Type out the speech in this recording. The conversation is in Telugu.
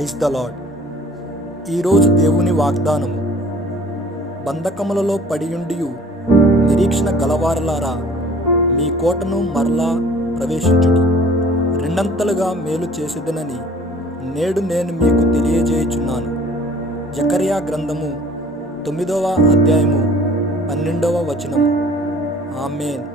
Praise the lord. ఈరోజు దేవుని వాగ్దానము. బంధకములలో పడియుండియు నిరీక్షణ గలవారలారా, మీ కోటను మరలా ప్రవేశించుడి. రెండంతలుగా మేలు చేసేదనని నేడు నేను మీకు తెలియజేయుచున్నాను. జకర్యా గ్రంథము 9వ అధ్యాయము 12వ వచనము. ఆమేన్.